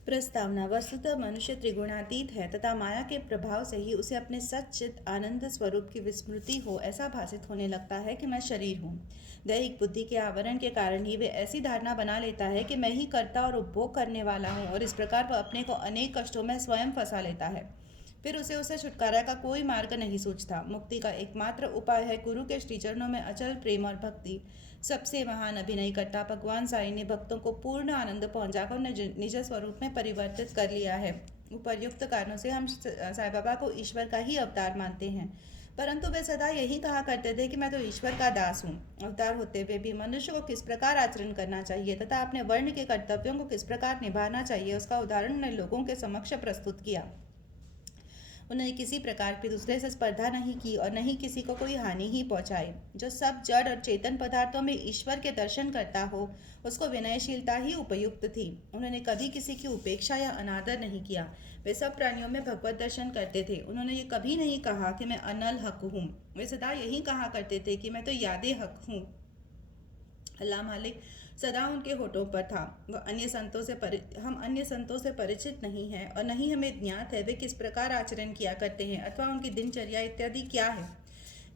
प्रस्तावना। वस्तुतः मनुष्य त्रिगुणातीत है तथा माया के प्रभाव से ही उसे अपने सच्चित आनंद स्वरूप की विस्मृति हो ऐसा भासित होने लगता है कि मैं शरीर हूँ। दैहिक बुद्धि के आवरण के कारण ही वे ऐसी धारणा बना लेता है कि मैं ही कर्ता और उपभोग करने वाला हूँ, और इस प्रकार वह अपने को अनेक कष्टों में स्वयं फंसा लेता है। फिर उसे छुटकारा का कोई मार्ग नहीं सूझता। मुक्ति का एकमात्र उपाय है गुरु के श्रीचरणों में अचल प्रेम और भक्ति। सबसे महान अभिनय करता भगवान साईं ने भक्तों को पूर्ण आनंद पहुंचाकर निज स्वरूप में परिवर्तित कर लिया है। उपर्युक्त कारणों से हम साईं बाबा को ईश्वर का ही अवतार मानते हैं, परंतु वे सदा यही कहा करते थे कि मैं तो ईश्वर का दास हूँ। अवतार होते हुए भी मनुष्य को किस प्रकार आचरण करना चाहिए तथा अपने वर्ण के कर्तव्यों को किस प्रकार निभाना चाहिए, उसका उदाहरण उन्हें लोगों के समक्ष प्रस्तुत किया। उन्होंने किसी प्रकार की दूसरे से स्पर्धा नहीं की और न ही किसी को कोई हानि ही पहुंचाई। जो सब जड़ और चेतन पदार्थों में ईश्वर के दर्शन करता हो, उसको विनयशीलता ही उपयुक्त थी। उन्होंने कभी किसी की उपेक्षा या अनादर नहीं किया। वे सब प्राणियों में भगवत दर्शन करते थे। उन्होंने ये कभी नहीं कहा कि मैं अनल हक हूँ। वे सदा यही कहा करते थे कि मैं तो यादे हक हूँ। अल्लाह मालिक सदा उनके होठों पर था। हम अन्य संतों से परिचित नहीं हैं और नहीं हमें ज्ञात है वे किस प्रकार आचरण किया करते हैं अथवा उनकी दिनचर्या इत्यादि क्या है।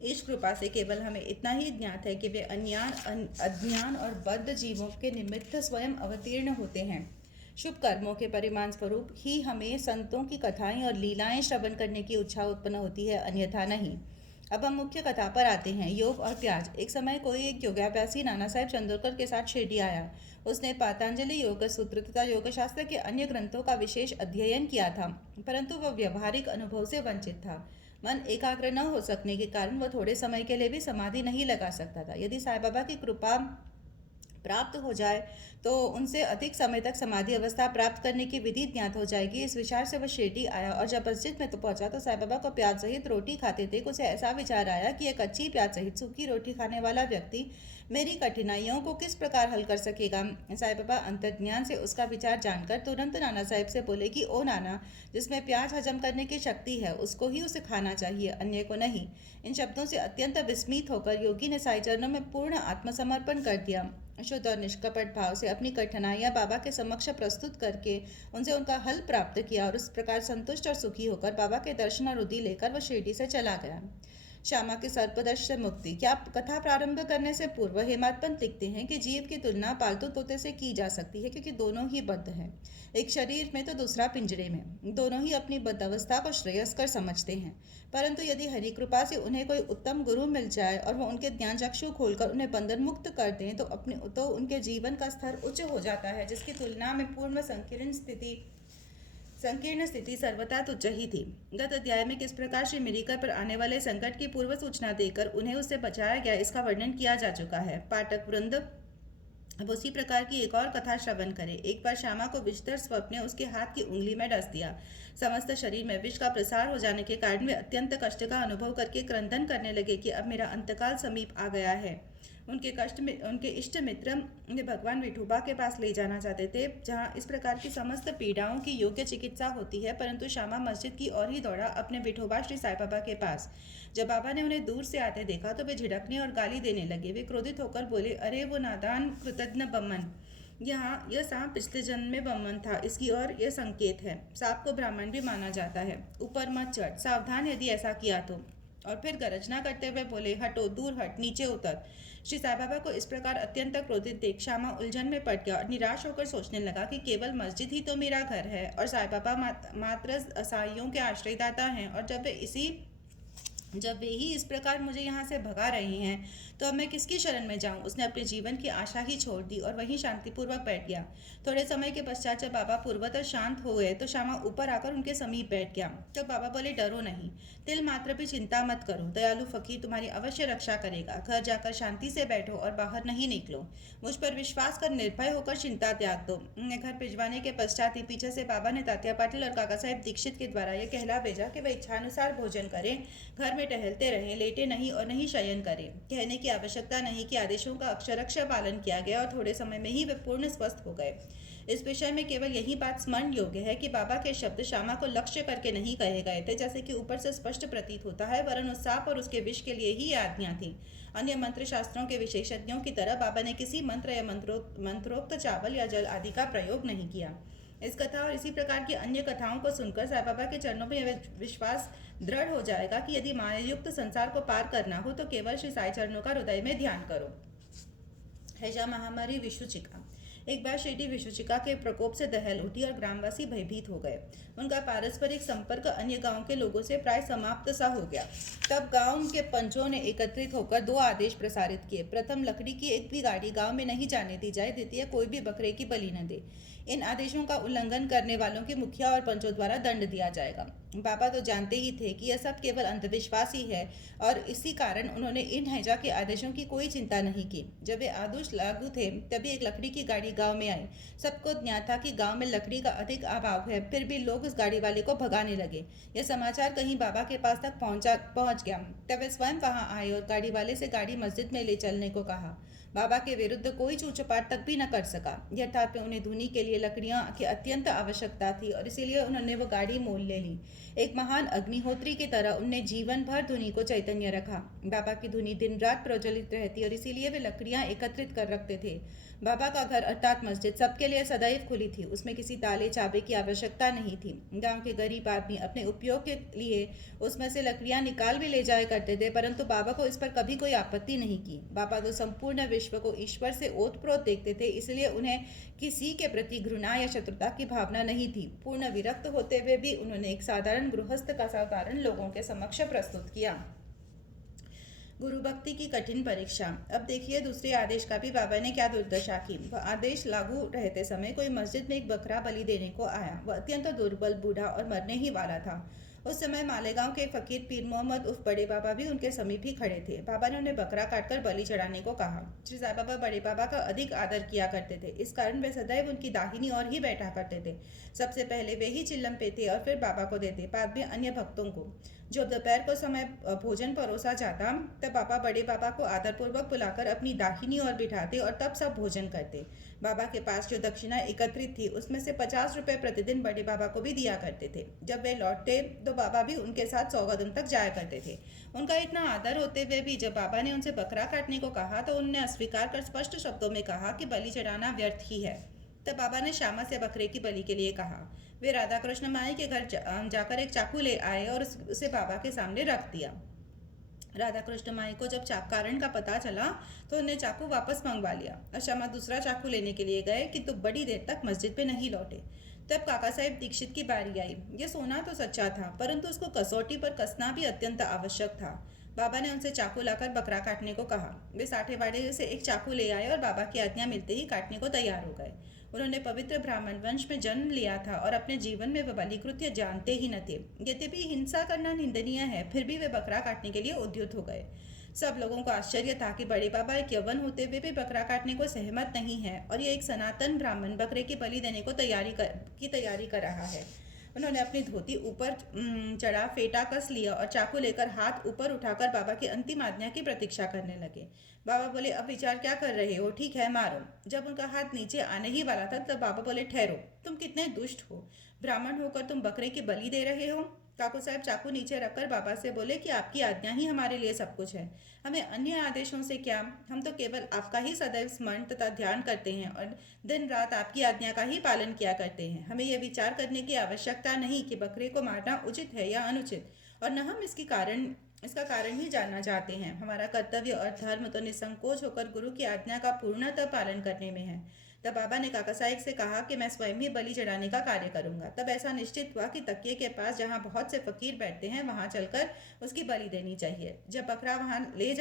इस कृपा से केवल हमें इतना ही ज्ञात है कि वे अज्ञान और बद्ध जीवों के निमित्त स्वयं अवतीर्ण होते हैं। शुभ कर्मों के परिमाण स्वरूप ही हमें संतों की कथाएं और लीलाएं श्रवण करने की इच्छा उत्पन्न होती है, अन्यथा नहीं। अब हम मुख्य कथा पर आते हैं। योग और प्याज। एक समय कोई एक योगाभ्यासी नाना साहेब चंदोरकर के साथ शिरडी आया। उसने पातंजलि योग सूत्र तथा योग शास्त्र के अन्य ग्रंथों का विशेष अध्ययन किया था, परंतु वह व्यवहारिक अनुभव से वंचित था। मन एकाग्र न हो सकने के कारण वह थोड़े समय के लिए भी समाधि नहीं लगा सकता था। यदि साईं बाबा की कृपा प्राप्त हो जाए तो उनसे अधिक समय तक समाधि अवस्था प्राप्त करने की विधि ज्ञात हो जाएगी। इस विचार से वह शिरडी आया और जब मस्जिद में तो पहुंचा तो साईं बाबा को प्याज सहित रोटी खाते थे। उसे ऐसा विचार आया कि एक अच्छी प्याज सहित सूखी रोटी खाने वाला व्यक्ति मेरी कठिनाइयों को किस प्रकार हल कर सकेगा। साईं बाबा अंतर्ज्ञान से उसका विचार जानकर तुरंत नाना साहिब से बोले कि ओ नाना, जिसमें प्याज हजम करने की शक्ति है उसको ही उसे खाना चाहिए, अन्य को नहीं। इन शब्दों से अत्यंत विस्मित होकर योगी ने साईं चरणों में पूर्ण आत्मसमर्पण कर दिया। शुद्ध और निष्कपट भाव से अपनी कठिनाइयां बाबा के समक्ष प्रस्तुत करके उनसे उनका हल प्राप्त किया और उस प्रकार संतुष्ट और सुखी होकर बाबा के दर्शन और उदी लेकर वह शिरडी से चला गया। श्यामा के सर्पदंश से मुक्ति। क्या कथा प्रारंभ करने से पूर्व हेमंत पंत लिखते हैं कि जीव की तुलना पालतू तोते से की जा सकती है, क्योंकि दोनों ही बद्ध हैं, एक शरीर में तो दूसरा पिंजरे में। दोनों ही अपनी बद्धावस्था को श्रेयस्कर समझते हैं, परंतु यदि हरि कृपा से उन्हें कोई उत्तम गुरु मिल जाए और वह उनके ज्ञान चक्षु खोलकर उन्हें बंधन मुक्त कर दें तो उनके जीवन का स्तर उच्च हो जाता है, जिसकी तुलना में पूर्व संकीर्ण स्थिति सर्वथा तुच्छ ही थी। गत अध्याय में किस प्रकार श्री मिरिका पर आने वाले संकट की पूर्व सूचना देकर उन्हें उससे बचाया गया, इसका वर्णन किया जा चुका है। पाठक वृंद अब उसी प्रकार की एक और कथा श्रवण करें। एक बार श्यामा को विषधर सर्प ने उसके हाथ की उंगली में डस दिया। समस्त शरीर में विष का प्रसार हो जाने के कारण वे अत्यंत कष्ट का अनुभव करके क्रंदन करने लगे कि अब मेरा अंतकाल समीप आ गया है। उनके इष्ट मित्र उन्हें भगवान विठोबा के पास ले जाना चाहते थे, जहाँ इस प्रकार की समस्त पीड़ाओं की योग्य चिकित्सा होती है, परंतु श्यामा मस्जिद की ओर ही दौड़ा अपने विठोबा श्री साईं बाबा के पास। जब बाबा ने उन्हें दूर से आते देखा तो वे झिड़कने और गाली देने लगे। वे क्रोधित होकर बोले, अरे वो नादान कृतज्ञ बम्मन, यहाँ यह सांप पिछले जन्म में बम्मन था, इसकी ओर यह संकेत है। सांप को ब्राह्मण भी माना जाता है। ऊपर मत चढ़, सावधान यदि ऐसा किया तो। और फिर गर्जना करते हुए बोले, हटो, दूर हट, नीचे उतर। श्री साईं बाबा को इस प्रकार अत्यंत क्रोधित देख श्यामा उलझन में पड़ गया और निराश होकर सोचने लगा कि केवल मस्जिद ही तो मेरा घर है और साईं बाबा मात्र असाइयों के आश्रयदाता हैं, और जब वे ही इस प्रकार मुझे यहाँ से भगा रहे हैं तो अब मैं किसकी शरण में जाऊँ। उसने अपने जीवन की आशा ही छोड़ दी और वहीं शांतिपूर्वक बैठ गया। थोड़े समय के पश्चात जब बाबा पूर्वतः शांत हो गए तो श्यामा ऊपर आकर उनके समीप बैठ गया। तो बाबा बोले, डरो नहीं, तिल मात्र भी चिंता मत करो, दयालु फकीर तुम्हारी अवश्य रक्षा करेगा। घर जाकर शांति से बैठो और बाहर नहीं निकलो। मुझ पर विश्वास कर निर्भय होकर चिंता त्याग दो। उन्हें घर भिजवाने के पश्चात ही पीछे से बाबा ने तात्या पाटिल और काका साहेब दीक्षित के द्वारा यह कहला भेजा कि वे इच्छानुसार भोजन करें, घर में टहलते रहें, लेटे नहीं और नहीं शयन करें। कहने की आवश्यकता नहीं कि आदेशों का अक्षरशः पालन किया गया और थोड़े समय में ही वे पूर्ण स्वस्थ हो गए। इस विषय में केवल यही बात स्मरण योग्य है कि बाबा के शब्द श्यामा को लक्ष्य करके नहीं कहे गए थे, जैसे कि ऊपर से स्पष्ट प्रतीत होता है, वरन उस सांप और उसके विष के लिए ही ये आज्ञा थी। अन्य मंत्र शास्त्रों के विशेषज्ञों की तरह बाबा ने किसी मंत्र या मंत्रोक्त चावल या जल आदि का प्रयोग नहीं किया। इस कथा और इसी प्रकार की अन्य कथाओं को सुनकर साईं बाबा के चरणों में यह विश्वास दृढ़ हो जाएगा कि यदि मायायुक्त संसार को पार करना हो तो केवल श्री साईं चरणों का हृदय में ध्यान करो। हैजा महामारी विषुचिका। एक बार शिरडी विषुचिका के प्रकोप से दहल उठी और ग्रामवासी भयभीत हो गए। उनका पारस्परिक संपर्क अन्य गांव के लोगों से प्राय समाप्त सा हो गया। तब गांव के पंचों ने एकत्रित होकर 2 आदेश प्रसारित किए। प्रथम, लकड़ी की एक भी गाड़ी गांव में नहीं जाने दी जाए। द्वितीय, कोई भी बकरे की बलि न दे। इन आदेशों का उल्लंघन करने वालों के मुखिया और पंचों द्वारा दंड दिया जाएगा। बाबा तो जानते ही थे कि यह सब केवल अंधविश्वास ही है और इसी कारण उन्होंने इन हैजा के आदेशों की कोई चिंता नहीं की। जब ये आदेश लागू थे तभी एक लकड़ी की गाड़ी गांव में आई। सबको ज्ञात था कि गांव में लकड़ी का अधिक अभाव है, फिर भी लोग उस गाड़ी वाले को भगाने लगे। यह समाचार कहीं बाबा के पास तक पहुंच गया। तब वे स्वयं वहां आए और गाड़ी वाले से गाड़ी मस्जिद में ले चलने को कहा। बाबा के विरुद्ध कोई चूचपाट तक भी न कर सका। यथार्थ में उन्हें धुनी के लिए लकड़ियां की अत्यंत आवश्यकता थी और इसीलिए उन्होंने वो गाड़ी मोल ले ली। एक महान अग्निहोत्री की तरह उनने जीवन भर धुनी को चैतन्य रखा। बाबा की धुनी दिन रात प्रज्वलित रहती और इसीलिए वे लकड़ियां एकत्रित कर रखते थे। बाबा का घर अर्थात मस्जिद सबके लिए सदैव खुली थी। उसमें किसी ताले चाबे की आवश्यकता नहीं थी। गांव के गरीब आदमी अपने उपयोग के लिए उसमें से लकड़ियां निकाल भी ले जाया करते थे, परंतु बाबा को इस पर कभी कोई आपत्ति नहीं की। बाबा तो संपूर्ण विश्व को ईश्वर से ओतप्रोत देखते थे, इसलिए उन्हें किसी के प्रति घृणा या शत्रुता की भावना नहीं थी। पूर्ण विरक्त होते हुए भी उन्होंने एक साधारण गृहस्थ का साधारण लोगों के समक्ष प्रस्तुत किया। गुरु भक्ति की कठिन परीक्षा। अब देखिए दूसरे आदेश का भी बाबा ने क्या दुर्दशा की। वह आदेश लागू रहते समय कोई मस्जिद में एक बकरा बलि देने को आया। वह अत्यंत दुर्बल, बूढ़ा और मरने ही वाला था। उस समय मालेगांव के फकीर पीर मोहम्मद उर्फ बड़े बाबा भी उनके समीप ही खड़े थे। बाबा ने उन्हें बकरा काटकर बलि चढ़ाने को कहा। श्री साईं बाबा बड़े बाबा का अधिक आदर किया करते थे, इस कारण वे सदैव उनकी दाहिनी ओर ही बैठा करते थे। सबसे पहले वे ही चिल्लम पेते और फिर बाबा को देते, बाद में अन्य भक्तों को। जब दोपहर को समय भोजन परोसा जाता तब बाबा बड़े बाबा को आदरपूर्वक बुलाकर अपनी दाहिनी ओर बिठाते और तब सब भोजन करते। बाबा के पास जो दक्षिणा एकत्रित थी उसमें से 50 रुपये प्रतिदिन बड़े बाबा को भी दिया करते थे। जब वे लौटते तो बाबा भी उनके साथ 100 कदम तक जाया करते थे। उनका इतना आदर होते हुए भी जब बाबा ने उनसे बकरा काटने को कहा तो उन्होंने अस्वीकार कर स्पष्ट शब्दों में कहा कि बलि चढ़ाना व्यर्थ ही है। तब बाबा ने श्यामा से बकरे की बलि के लिए कहा। वे राधा कृष्ण माई के घर जाकर एक चाकू ले आए और उसे बाबा के सामने रख दिया। राधा कृष्ण माई को जब कारण का पता चला तो उन्हें चाकू वापस मंगवा लिया और श्यामा दूसरा चाकू लेने के लिए गए, किंतु बड़ी देर तक मस्जिद में नहीं लौटे। तब काका साहेब दीक्षित की बारी आई। ये सोना तो सच्चा था, परंतु उसको कसौटी पर कसना भी अत्यंत आवश्यक था। बाबा ने उनसे चाकू लाकर बकरा काटने को कहा। वे साठे वाड़े से एक चाकू ले आए और बाबा की आज्ञा मिलते ही काटने को तैयार हो गए। उन्होंने पवित्र ब्राह्मण वंश में जन्म लिया था और अपने जीवन में वे बलिकृत्य जानते ही न थे। यद्यपि हिंसा करना निंदनीय है, फिर भी वे बकरा काटने के लिए उद्युत हो गए। सब लोगों को आश्चर्य था कि बड़े बाबा एक यवन होते हुए भी बकरा काटने को सहमत नहीं है और ये एक सनातन ब्राह्मण बकरे की बलि देने को तैयारी कर रहा है। उन्होंने अपनी धोती ऊपर चढ़ा फेटा कस लिया और चाकू लेकर हाथ ऊपर उठाकर बाबा की अंतिम आज्ञा की प्रतीक्षा करने लगे। बाबा बोले, अब विचार क्या कर रहे हो? ठीक है, मारो। जब उनका हाथ नीचे आने ही वाला था तब बाबा बोले, ठहरो, तुम कितने दुष्ट हो। ब्राह्मण होकर तुम बकरे की बलि दे रहे हो। काकू साहब चाकू नीचे रखकर बाबा से बोले कि आपकी आज्ञा ही हमारे लिए सब कुछ है, हमें अन्य आदेशों से क्या। हम तो केवल आपका ही सदैव स्मरण तथा ध्यान करते हैं और दिन रात आपकी आज्ञा का ही पालन किया करते हैं। हमें यह विचार करने की आवश्यकता नहीं कि बकरे को मारना उचित है या अनुचित, और न हम इसका कारण ही जानना चाहते हैं। हमारा कर्तव्य और धर्म तो निसंकोच होकर गुरु की आज्ञा का पूर्णतः पालन करने में है। तब बाबा ने काका साहेब से कहा कि मैं स्वयं ही बलि चढ़ाने का कार्य करूंगा। तब ऐसा निश्चित हुआ कि तकिए के पास जहां बहुत से फकीर बैठते हैं वहां चलकर उसकी बलि देनी चाहिए। जब बकरा वहां ले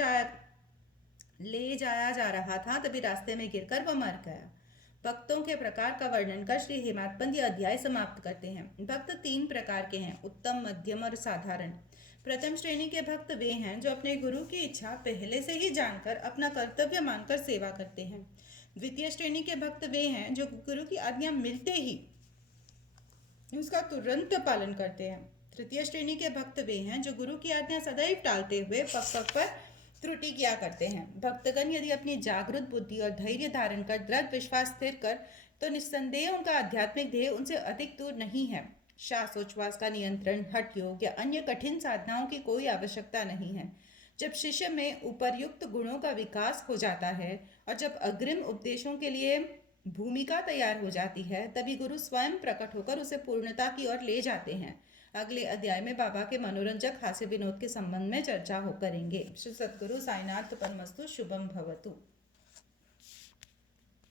जाया जा रहा था तभी रास्ते में गिरकर वह मर गया। भक्तों के प्रकार का वर्णन कर श्री हेमात्पंत यह अध्याय समाप्त करते हैं। भक्त 3 प्रकार के हैं, उत्तम, मध्यम और साधारण। प्रथम श्रेणी के भक्त वे हैं जो अपने गुरु की इच्छा पहले से ही जानकर अपना कर्तव्य मानकर सेवा करते हैं। द्वितीय श्रेणी के भक्त वे हैं जो गुरु की आज्ञा मिलते ही उसका तुरंत पालन करते हैं। तृतीय श्रेणी के भक्त वे हैं जो गुरु की आज्ञा सदैव टालते हुए पग पर त्रुटि किया करते हैं। भक्तगण यदि अपनी जागृत बुद्धि और धैर्य धारण कर दृढ़ विश्वास स्थिर कर तो निस्संदेह उनका आध्यात्मिक ध्येय उनसे अधिक दूर नहीं है। श्वासोच्छ्वास का नियंत्रण, हठ योग या अन्य कठिन साधनाओं की कोई आवश्यकता नहीं है। जब शिष्य में उपर्युक्त गुणों का विकास हो जाता है और जब अग्रिम उपदेशों के लिए भूमिका तैयार हो जाती है, तभी गुरु स्वयं प्रकट होकर उसे पूर्णता की ओर ले जाते हैं। अगले अध्याय में बाबा के मनोरंजक हास्य विनोद के संबंध में चर्चा हो करेंगे। श्री सद्गुरु साईनाथ परमस्तु। शुभम भवतु।